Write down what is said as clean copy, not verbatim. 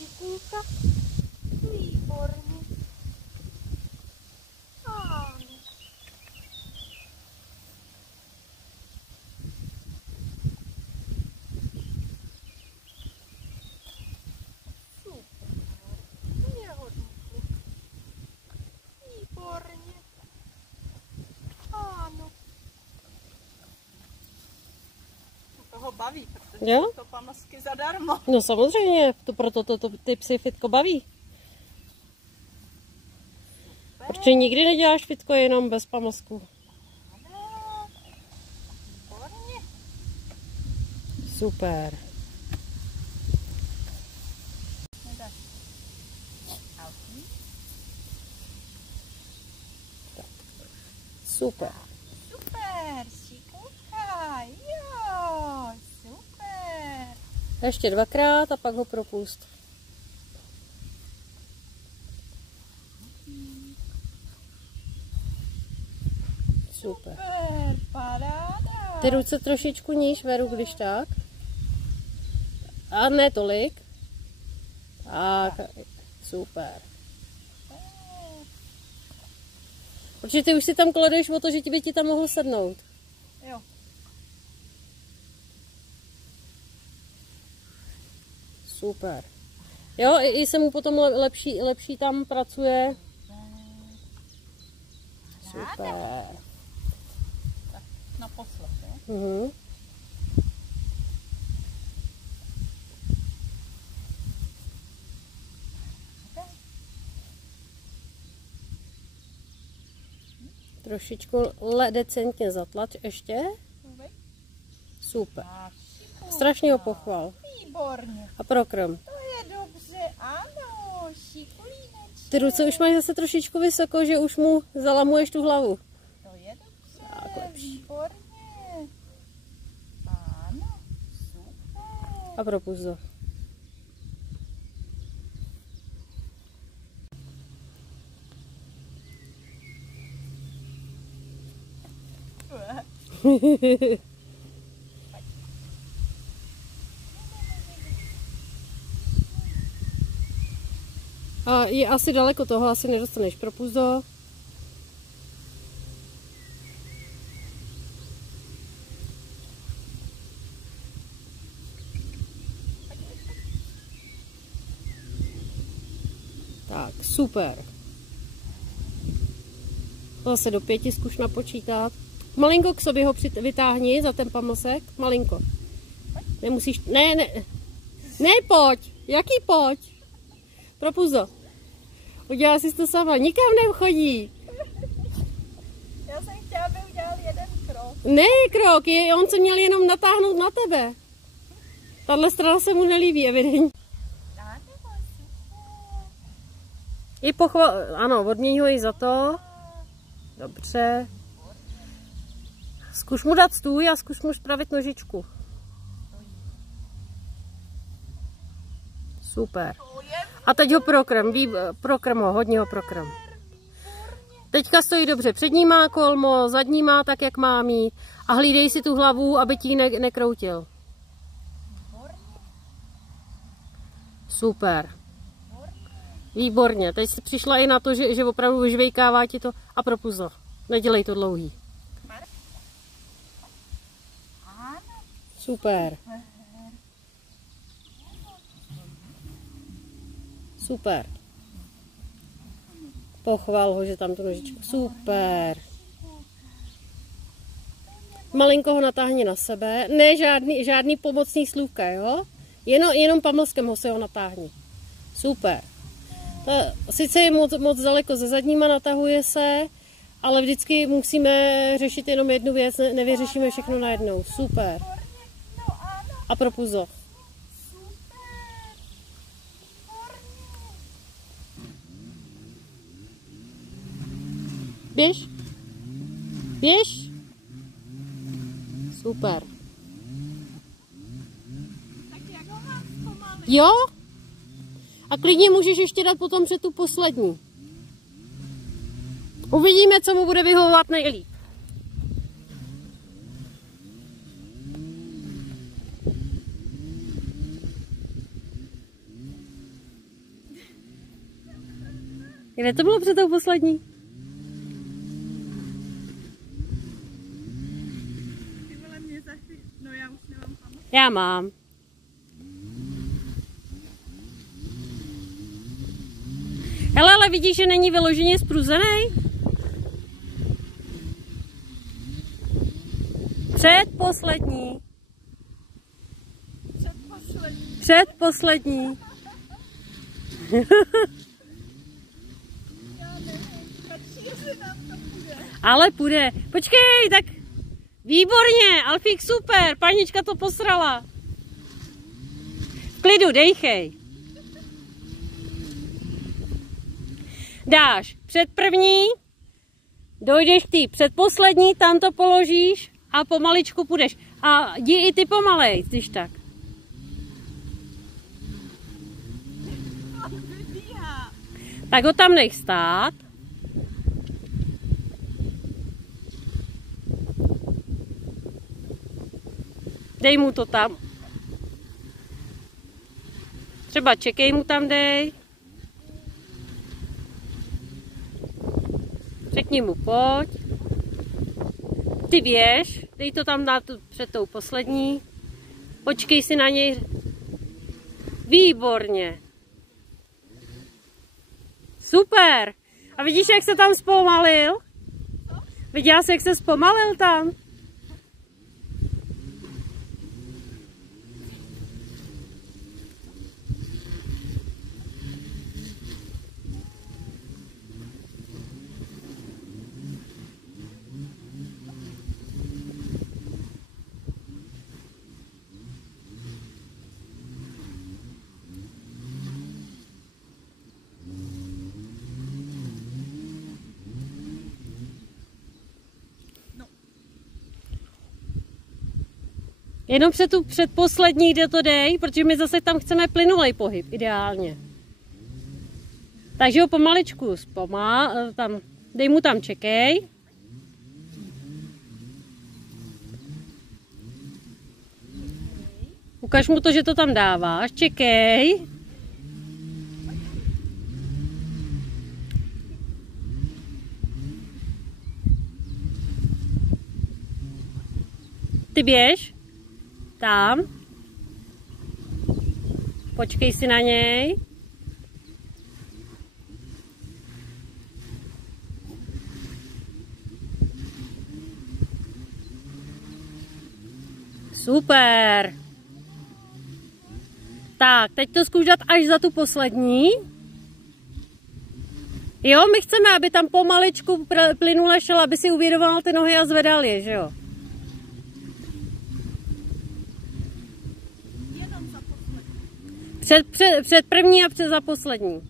šikulka. Výborně. Ano. Super. To je hodný kluk. Výborně. Ano. Toho baví, protože jo? To pamlsky zadarmo. No samozřejmě, proto ty psy fitko baví. Super. Protože nikdy neděláš fitko jenom bez pamlsku. Ano. Výborně. Super. Super. Super, šikulka, jo, super. Ještě dvakrát a pak ho propust. Super. Super, paráda. Ty ruce trošičku níž, Veru, když tak. A ne tolik. Tak, super. Protože ty už si tam kladeš o to, že by ti tam mohl sednout. Jo. Super. Jo, i se mu potom lepší tam pracuje. Super. Tak naposled, jo? Mhm. Trošičku decentně zatlač ještě. Super. Strašně ho pochval. Výborně. A prokrm. To je dobře, ano, šikulíneček. Ty ruce už mají zase trošičku vysoko, že už mu zalamuješ tu hlavu. To je dobře, Tak, lepší. výborně. Ano, super. A propust ho. A je asi daleko toho, asi nedostaneš. Propust ho. Tak, super. Zase do 5 zkuš napočítat. Malinko k sobě ho vytáhni za ten pamlsek. Malinko. Nemusíš, ne, pojď. Jaký pojď? Propust ho. Udělá si to sama. Nikam neuchodí. Já jsem chtěla, aby udělal jeden krok. Ne krok, on se měl jenom natáhnout na tebe. Tahle strana se mu nelíbí, evidentně. I ano, odměň ho i za to. Dobře. Zkuš mu dát stůj a zkuš mu spravit nožičku. Super. A teď ho prokrm ho, hodně ho prokrm. Teďka stojí dobře, přední má kolmo, zadní má tak, jak má mít. A hlídej si tu hlavu, aby ti ji nekroutil. Super. Výborně. Teď jsi přišla i na to, že opravdu vyžvejkává ti to. A propust ho. Nedělej to dlouhý. Super. Super. Pochval ho, že tam tu nožičku. Super. Malinko ho natáhni na sebe. Ne, žádný pomocný slůvka, jo? Jenom pamlskem ho se ho natáhni. Super. Sice je moc daleko ze zadníma, natahuje se, ale vždycky musíme řešit jenom jednu věc, nevyřešíme všechno najednou. Super. A propust ho. Běž. Běž. Super. Jo? A klidně můžeš ještě dát potom před tu poslední. Uvidíme, co mu bude vyhovovat nejlíp. Kde to bylo před tou poslední? Ty vole, mě za chvíli... No já už nemám pamoc. Já mám. Hele, ale vidíš, že není vyloženě spruzený? Předposlední. Předposlední. Předposlední. Já nevím, patří, jestli nám to půjde. Ale půjde. Počkej, tak výborně, Alfík super, panička to posrala. V klidu, dejchej. Dáš před první, dojdeš k té předposlední, tam to položíš a pomaličku půjdeš. A jdi i ty pomalej, když tak. On vybíhá. Tak ho tam nech stát. Dej mu to tam. Třeba čekej mu tam dej. Řekni mu pojď. Ty běž, dej to tam dát před tou poslední. Počkej si na něj. Výborně. Super. A vidíš, jak se tam zpomalil? Viděla jsi, jak se zpomalil tam? Jenom před tu předposlední, kde to dej, protože my zase tam chceme plynulej pohyb, ideálně. Takže ho pomaličku tam, dej mu tam čekej. Ukaž mu to, že to tam dáváš, čekej. Ty běž. Tam. Počkej si na něj. Super. Tak, teď to zkus dát až za tu poslední. Jo, my chceme, aby tam pomaličku plynule šel, aby si uvědomoval ty nohy a zvedal je, že jo? Před první a před za poslední.